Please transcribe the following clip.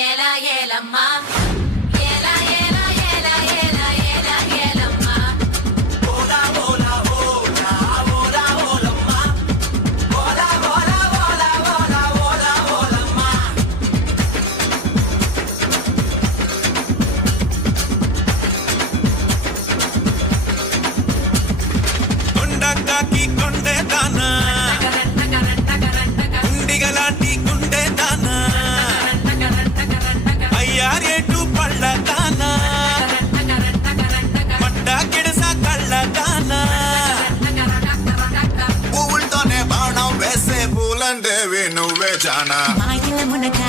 ఏలా ఏలమ్మా ఏలా ఏలా ఏలా ఏలా ఏలా ఏలమ్మా ఓలా ఓలా ఓలా ఓలా ఓలమ్మా ఓలా ఓలా ఓలా ఓలా ఓలా ఓలమ్మా కొండకాకి కొండే దానా ఉండిగలాంటి గుండె దానా అయ్యారేటు పళ్ళ దానా మడ్డ కిడస కళ్ళ దానా పువ్వులతోనే బాణం వేసే పూలందేవి నువ్వే జానా మాయల మునగా